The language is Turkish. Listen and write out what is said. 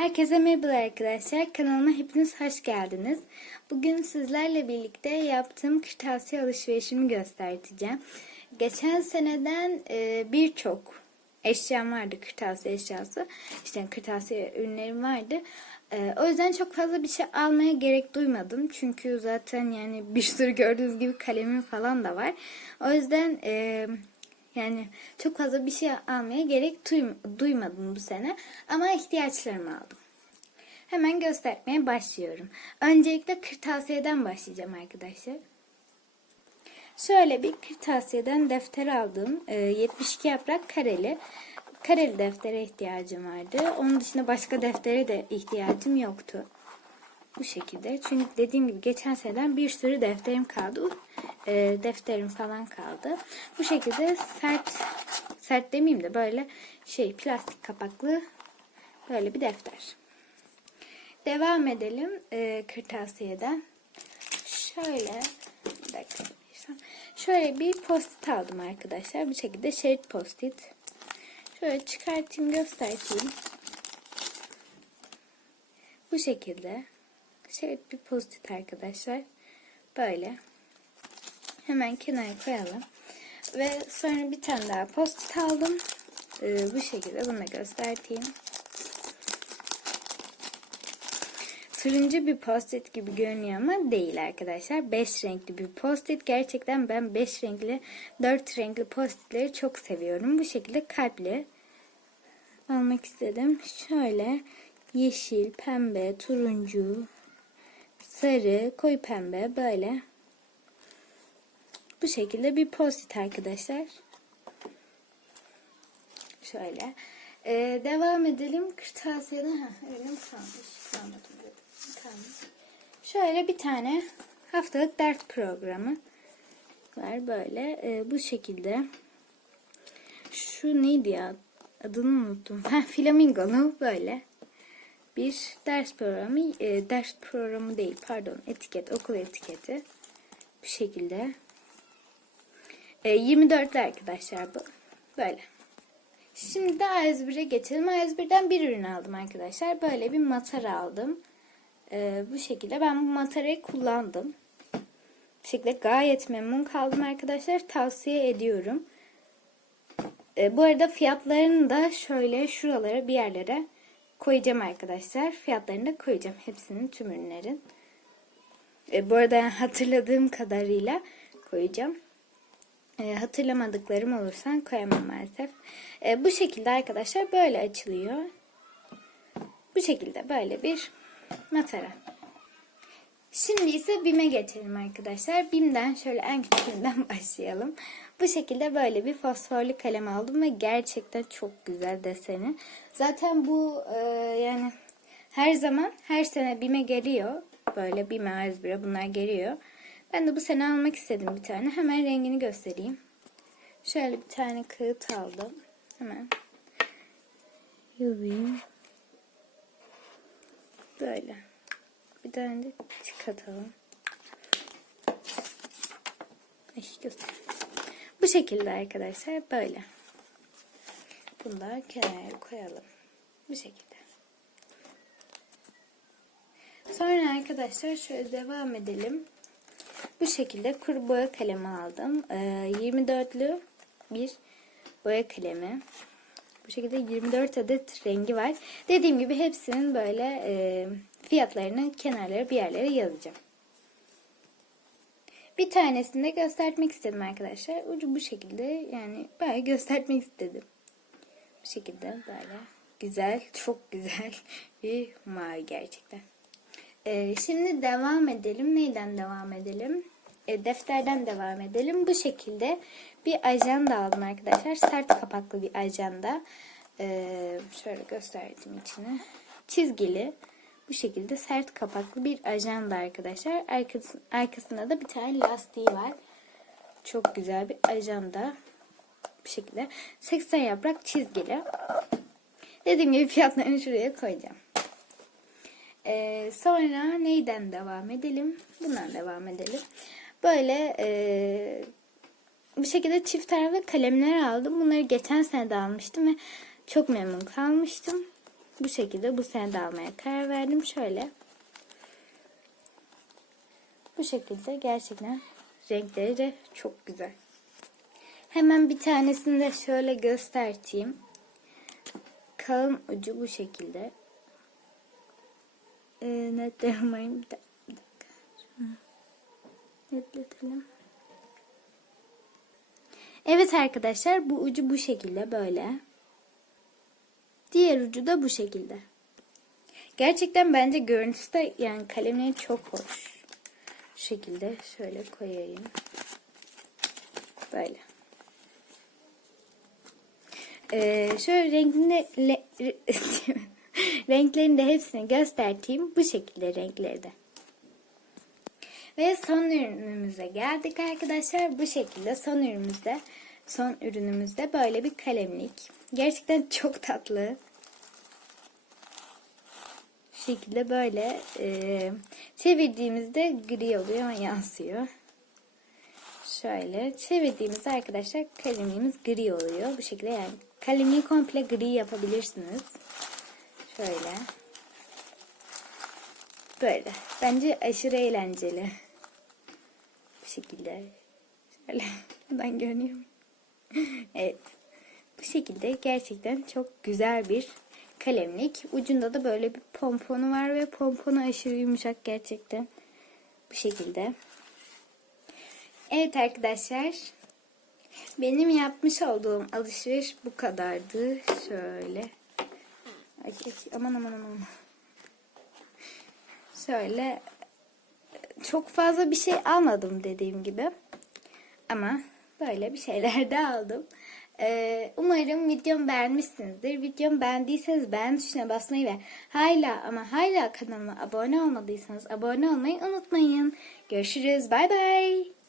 Herkese merhaba arkadaşlar. Kanalıma hepiniz hoş geldiniz. Bugün sizlerle birlikte yaptığım kırtasiye alışverişimi göstereceğim. Geçen seneden e, birçok eşyam vardı kırtasiye eşyası. İşte kırtasiye ürünlerim vardı. E, o yüzden çok fazla bir şey almaya gerek duymadım. Çünkü zaten yani bir sürü gördüğünüz gibi kalemim falan da var. O yüzden e, yani çok fazla bir şey almaya gerek duym- duymadım bu sene. Ama ihtiyaçlarımı aldım. Hemen göstermeye başlıyorum. Öncelikle kırtasiyeden başlayacağım arkadaşlar. Şöyle bir kırtasiyeden defter aldım. Ee, 72 yaprak kareli. Kareli deftere ihtiyacım vardı. Onun dışında başka deftere de ihtiyacım yoktu. Bu şekilde. Çünkü dediğim gibi geçen seneden bir sürü defterim kaldı. Ee, defterim falan kaldı. Bu şekilde sert sert demeyeyim de böyle şey plastik kapaklı böyle bir defter. Devam edelim e, kırtasiyeden. Şöyle bir dakika. Şöyle bir post aldım arkadaşlar. Bu şekilde şerit postit. Şöyle çıkartayım göstereyim. Bu şekilde şerit bir postit arkadaşlar. Böyle. Hemen kenara koyalım. Ve sonra bir tane daha postit aldım. Ee, bu şekilde bunu da göstereyim. Turuncu bir post-it gibi görünüyor ama değil arkadaşlar. 5 renkli bir post-it. Gerçekten ben 5 renkli, 4 renkli post-itleri çok seviyorum. Bu şekilde kalpli almak istedim. Şöyle yeşil, pembe, turuncu, sarı, koyu pembe böyle. Bu şekilde bir post-it arkadaşlar. Şöyle. Ee, devam edelim. Kırtasiyeden. Elim kalmış. Bir tane. Şöyle bir tane haftalık ders programı var böyle. Ee, bu şekilde. Şu neydi ya? Adını unuttum. Ha, flamingolu böyle. Bir ders programı. E, ders programı değil pardon. Etiket. Okul etiketi. Bu şekilde. E, 24'lü arkadaşlar bu. Böyle. Şimdi de A101'e geçelim. A101'den bir ürün aldım arkadaşlar. Böyle bir matara aldım. Ee, bu şekilde ben bu matarayı kullandım. Bu şekilde gayet memnun kaldım arkadaşlar. Tavsiye ediyorum. Ee, bu arada fiyatlarını da şöyle şuralara bir yerlere koyacağım arkadaşlar. Fiyatlarını da koyacağım. Hepsinin tüm ürünlerin. Ee, bu arada hatırladığım kadarıyla koyacağım. E, hatırlamadıklarım olursa koyamam maalesef. E, bu şekilde arkadaşlar böyle açılıyor. Bu şekilde böyle bir matara. Şimdi ise BİM'e geçelim arkadaşlar. BİM'den şöyle en küçüğünden başlayalım. Bu şekilde böyle bir fosforlu kalem aldım ve gerçekten çok güzel deseni. Zaten bu e, yani her zaman her sene BİM'e geliyor. Böyle BİM'e A101'e bunlar geliyor. Ben de bu sene almak istedim bir tane. Hemen rengini göstereyim. Şöyle bir tane kağıt aldım. Hemen yazayım. Böyle. Bir tane de göster. Bu şekilde arkadaşlar böyle. Bunu da kenara koyalım. Bu şekilde. Sonra arkadaşlar şöyle devam edelim. Bu şekilde kuru boya kalemi aldım. Ee, 24'lü bir boya kalemi. Bu şekilde 24 adet rengi var. Dediğim gibi hepsinin böyle e, fiyatlarını kenarlara bir yerlere yazacağım. Bir tanesini de göstermek istedim arkadaşlar. Ucu bu şekilde yani bayağı göstermek istedim. Bu şekilde böyle güzel, çok güzel bir mavi gerçekten. Ee, şimdi devam edelim. Neyden devam edelim? E, defterden devam edelim. Bu şekilde bir ajanda aldım arkadaşlar. Sert kapaklı bir ajanda. Ee, şöyle göstereyim içine. Çizgili. Bu şekilde sert kapaklı bir ajanda arkadaşlar. Arkası, arkasında da bir tane lastiği var. Çok güzel bir ajanda. Bu şekilde. 80 yaprak çizgili. Dediğim gibi fiyatlarını şuraya koyacağım. Ee, sonra neyden devam edelim? Bundan devam edelim. Böyle e, bu şekilde çift taraflı kalemler aldım. Bunları geçen sene de almıştım ve çok memnun kalmıştım. Bu şekilde bu sene de almaya karar verdim. Şöyle. Bu şekilde gerçekten renkleri de çok güzel. Hemen bir tanesini de şöyle göstereyim. Kalın ucu bu şekilde. Ee, netleyemayayım. Bir dakika. Netletelim. Evet arkadaşlar bu ucu bu şekilde böyle. Diğer ucu da bu şekilde. Gerçekten bence görüntüsü de yani kalemleri çok hoş. Şu şekilde şöyle koyayım. Böyle. Ee, şöyle renkini le, renklerini de hepsini göstereyim. Bu şekilde renkleri de. Ve son ürünümüze geldik arkadaşlar. Bu şekilde son ürünümüzde son ürünümüzde böyle bir kalemlik. Gerçekten çok tatlı. Şekilde böyle e, çevirdiğimizde gri oluyor ama yansıyor. Şöyle çevirdiğimizde arkadaşlar kalemliğimiz gri oluyor. Bu şekilde yani kalemliği komple gri yapabilirsiniz. Şöyle. Böyle. Bence aşırı eğlenceli. Bu şekilde. Şöyle. Ben görünüyorum. evet. Bu şekilde gerçekten çok güzel bir kalemlik. Ucunda da böyle bir pomponu var ve pomponu aşırı yumuşak gerçekten. Bu şekilde. Evet arkadaşlar. Benim yapmış olduğum alışveriş bu kadardı. Şöyle. Ay, ay, aman aman aman. Şöyle çok fazla bir şey almadım dediğim gibi. Ama böyle bir şeyler de aldım. Ee, umarım videomu beğenmişsinizdir. Videomu beğendiyseniz beğen tuşuna basmayı ve hala ama hala kanalıma abone olmadıysanız abone olmayı unutmayın. Görüşürüz. Bay bay.